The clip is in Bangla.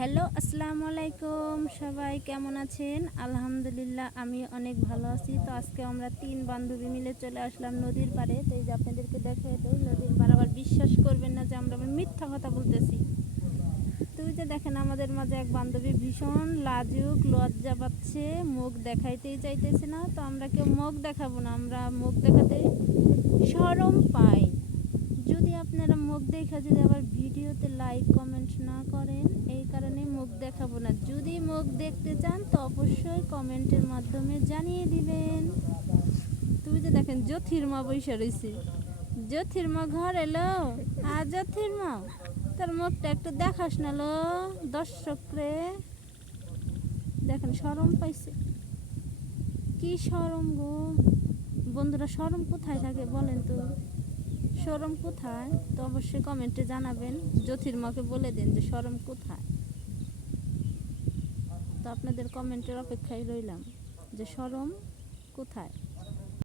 হ্যালো, আসসালামু আলাইকুম। সবাই কেমন আছেন? আলহামদুলিল্লাহ, আমি অনেক ভালো আছি। তো আজকে আমরা তিন বান্ধবী মিলে চলে আসলাম নদীর পাড়ে। তো এই যে আপনাদেরকে দেখে দেই, নদীর পাড়ে আবার বিশ্বাস করবেন না যে আমরা মিথ্যা কথা বলতেছি। তুই যে দেখেন, আমাদের মাঝে এক বান্ধবী ভীষণ লাজুক, লজ্জা পাচ্ছে, মুখ দেখাইতেই চাইতেছে না। তো আমরা কেউ মুখ দেখাবো না, আমরা মুখ দেখাতে সরম পাই। যদি আপনারা মুখ দেখা যদি আবার ভিডিওতে লাইক কমেন্ট না করেন এই কারণে মুখ দেখাবো না। যদি মুখ দেখতে চান, তো অবশ্যই কমেন্টের মাধ্যমে জানিয়ে দিবেন। তুমি যে দেখেন জ্যোতির মা বসে রয়েছে। জ্যোতির মা ঘর এলো। আর জ্যোতির মা তোর মুখটা একটু দেখাস না লো, দর্শক রে। দেখেন, সরম পাইছে। কি সরম গো। বন্ধুরা, সরম কোথায় থাকে বলেন তো? শোরুম কোথায়? তো অবশ্যই কমেন্টে জানাবেন। জ্যোতির্মাকে বলে দিন যে শোরুম কোথায়। তো আপনাদের কমেন্টের অপেক্ষায় রইলাম যে সরম কোথায়?